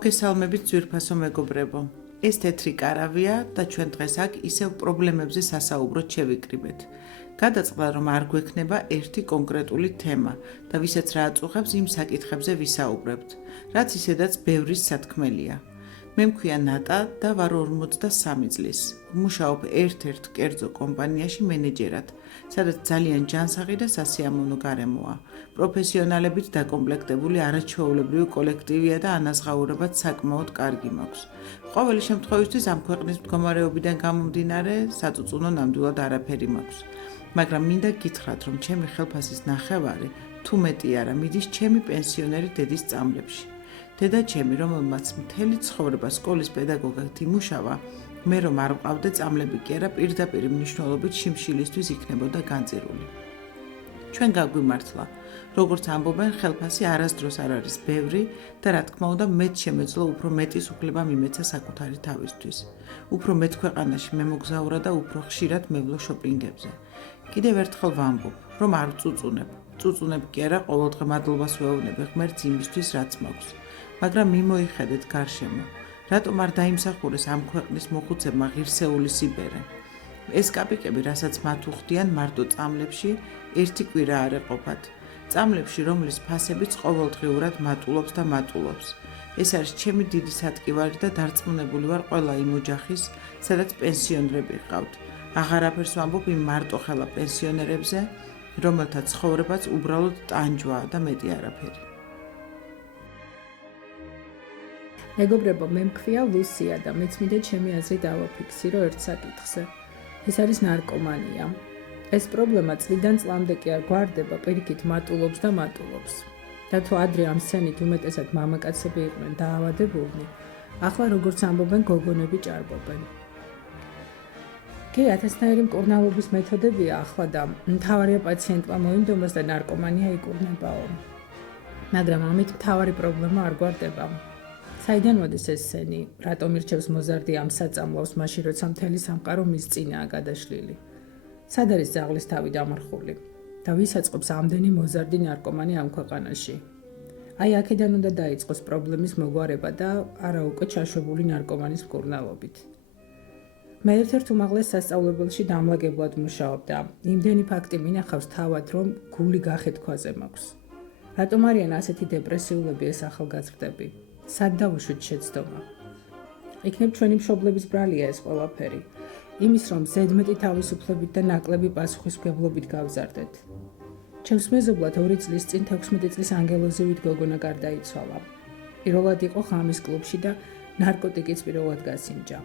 მოგესალმებით ძვირფასო მეგობრებო. ეს თეთრი კარავია და ჩვენ დღეს აქ ისევ პრობლემებზე სასაუბროდ შევიკრიბეთ. გადაწყდა, რომ არ გვექნება ერთი კონკრეტული თემა და ვისაც რა აწუხებს იმ საკითხებზე ვისაუბრებთ, რაც ისედაც ბევრის სათქმელია. მე მქვია ნატა და ვარ 43 წლის. ვმუშაობ ერთ-ერთ კერძო კომპანიაში მენეჯერად, სადაც ძალიან ჯანსაღი და სასიამოვნო გარემოა. პროფესიონალებით დაკომპლექტებული არაჩვეულებრივი კოლექტივია და ანაზღაურებაც საკმაოდ კარგი მაქვს. ყოველი შემთხვევისთვის ამ ქვეყნის მდგომარეობიდან გამომდინარე, საწუწუნო ნამდვილად არაფერი მაქვს. მაგრამ მინდა გითხრათ, რომ ჩემი ხელფასის ნახევარი, თუ მეტი არა, მიდის ჩემი პენსიონერი დედის წამლებში. დედა ჩემი, რომელმაც მთელი ცხოვრება სკოლის პედაგოგად იმუშავა, მე რომ არ ვყავდე წამლები კი არა, პირდაპირ მნიშვნელობით შიმშილისთვის იქნებოდა განწირული. ჩვენ გაგვიმართლა, როგორც ამბობენ, ხელფასი არასდროს არ არის ბევრი და რა თქმა უნდა, მეც შემეძლო უფრო მეტის უფლება მიმეცა საკუთარი თავისთვის. უფრო მეტ ქვეყანაში მემოგზაურა და უფრო ხშირად მევლო შოპინგებზე. კიდევ ერთხელ ვამბობ, რომ არ წუწუნებ კი არა, ყოველდღე მადლობას ვეუბნები ღმერთს იმისთვის, რაც მაქვს. მაგრამ მიმოიხედეთ გარშემო, რატომ არ დაიმსახურეს ამ ქვეყნის მოხუცებმა ღირსეული სიბერე? ეს კაპიკები, რასაც მათ უხდიან მარტო წამლებში, ერთი კვირა არ ეყოფათ. წამლებში, რომლის ფასებიც ყოველდღიურად მატულობს და მატულობს. ეს არის ჩემი დიდი სატკივარი და დარწმუნებული ვარ ყველა იმ ოჯახის, სადაც პენსიონერები ჰყავთ. აღარაფერს ვამბობ იმ მარტოხელა პენსიონერებზე, რომელთა ცხოვრებაც უბრალოდ ტანჯვაა და მეტი არაფერი. მეგობრებო, მე მქვია ლუსია და მეც მინდა ჩემი აზრი დავაფიქსირო ერთ საკითხზე. ეს არის ნარკომანია. ეს პრობლემა წლიდან წლამდე კი არ გვარდება, პირიქით მატულობს და მატულობს. და თუ ადრე ამ სცენით უმეტესად მამაკაცები იყვნენ დაავადებულნი, ახლა როგორც ამბობენ, გოგონები ჭარბობენ. კი, ათასნაირი მკურნალობის მეთოდებია ახლა და მთავარია პაციენტმა მოინდომოს და ნარკომანია იკურნებაო. მაგრამ ამით მთავარი პრობლემა არ გვარდება. საიდან მოდის ეს სცენი? რატომ ირჩევს მოზარდი ამ საწამლავს, მაშინ როცა მთელი სამყარო მის წინაა გადაშლილი? სად არის ძაღლის თავი დამარხული? და ვის აწყობს ამდენი მოზარდი ნარკომანი ამ ქვეყანაში? აი, აქედან უნდა დაიწყოს პრობლემის მოგვარება და არა უკვე ჩაშვებული ნარკომანის მკურნალობით. მე ერთ-ერთ უმაღლეს სასწავლებელში დამლაგებლად ვმუშაობ და იმდენი ფაქტი მინახავს თავად, რომ გული გახეთქვაზე მაქვს. რატომ არიან ასეთი დეპრესიულები ეს ახალგაზრდები? სად დავუშვით შეცდომა? იქნებ ჩვენი მშობლების ბრალია ეს ყველაფერი. იმის, რომ ზედმეტი თავისუფლებით და ნაკლები პასუხისმგებლობით გავზარდეთ. ჩემს მეზობლად 2 წლის წინ 16 წლის ანგელოზივით გოგონა გარდაიცვალა. პირველად იყო ღამის კლუბში და ნარკოტიკიც პირველად გასინჯა.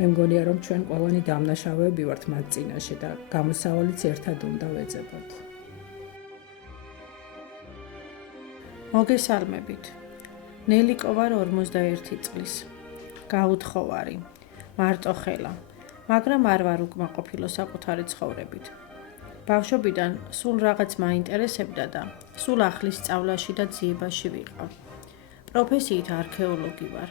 მე მგონია, რომ ჩვენ ყველანი დამნაშავეები ვართ მათ წინაშე და გამოსავალიც ერთად უნდა ვეძებოთ. მოგესალმებით. ნელიკო ვარ 41 წლის. გაუთხოვარი, მარტოხელა, მაგრამ არ ვარ უკმაყოფილო საკუთარი ცხოვრებით. ბავშვობიდან სულ რაღაც მაინტერესებდა და სულ ახლის სწავლაში და ძიებაში ვიყავ. პროფესიით არქეოლოგი ვარ.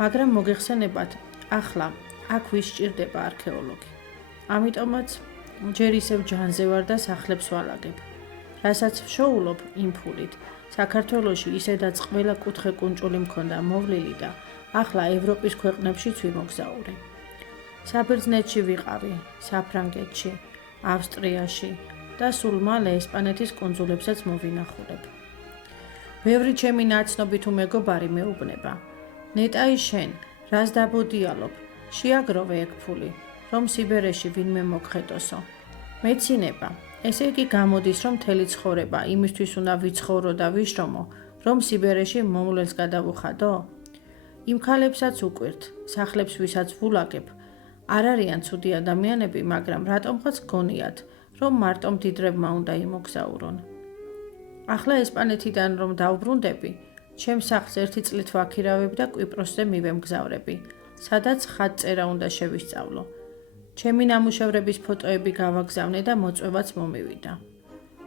მაგრამ მოგეხსენებათ, ახლა აქ ვის სჭირდება არქეოლოგი. ამიტომაც ჯერ ისევ ჯანზე ვარ და სახლებს ვალაგებ. რასაც ვშოულობ იმ ფულით, საქართველოში ისედაც ყველა კუთხე კუნჭული მქონდა მოვლილი და ახლა ევროპის ქვეყნებშიც ვიმოგზაურე. საბერძნეთში ვიყავი, საფრანგეთში, ავსტრიაში და სულ მალე ესპანეთის კუნძულებსაც მოვინახულებ. ბევრი ჩემი ნაცნობი თუ მეგობარი მეუბნება, ნეტაი შენ, რას დაბოდიალობ, შეაგროვე ეგ ფული, რომ სიბერეში ვინმე მოგხედოსო. მეცინება, ესე იგი გამოდის, რომ მთელი ცხოვრება იმისთვის უნდა ვიცხოვრო და ვიშრომო, რომ სიბერეში მომვლელს გადავუხადო? იმ ქალებსაც უკვირთ, სახლებს ვისაც ვულაგებ, არ არიან ცუდი ადამიანები, მაგრამ რატომღაც გონიათ, რომ მარტო მდიდრებმა უნდა იმოგზაურონ. ახლა ესპანეთიდან რომ დავბრუნდები, ჩემს სახლს 1 წლით ვაქირავებ და კვიპროსზე მივემგზავრები, სადაც ხატწერა უნდა შევისწავლო. ჩემი ნამუშევრების ფოტოები გავაგზავნე და მოწვევაც მომივიდა.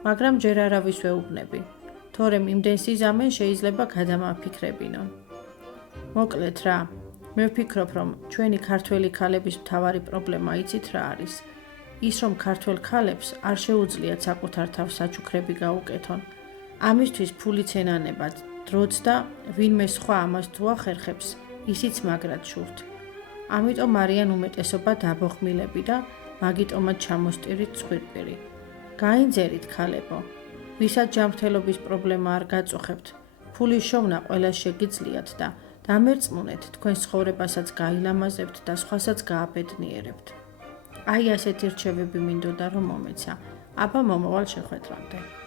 მაგრამ ჯერ არავის ვეუბნები, თორემ იმდენ სიზამენ შეიძლება გადამაფიქრებინონ. მოკლედ რა, მე ვფიქრობ, რომ ჩვენი ქართველი ქალების მთავარი პრობლემა იცით რა არის? ის, რომ ქართველ ქალებს არ შეუძლიათ საკუთარ თავს საჩუქრები გაუკეთონ. ამისთვის ფულიც ენანებათ დროც და ვინმე სხვა ამას თუ ახერხებს, ისიც მაგრად შურთ. ამიტომ არიან უმეტესობა დაბოხმილები და მაგიტომაც ჩამოსტირით ცხვირპირი. გაინძერით ქალებო, ვისაც ჯანმრთელობის პრობლემა არ გაწუხებთ, ფულის შოვნა ყველას შეგიძლიათ და დამერწმუნეთ თქვენ ცხოვრებასაც გაილამაზებთ და სხვასაც გააბედნიერებთ. აი ასეთი რჩევები მინდოდა რომ მომეცა. აბა მომავალ შეხვედრამდე.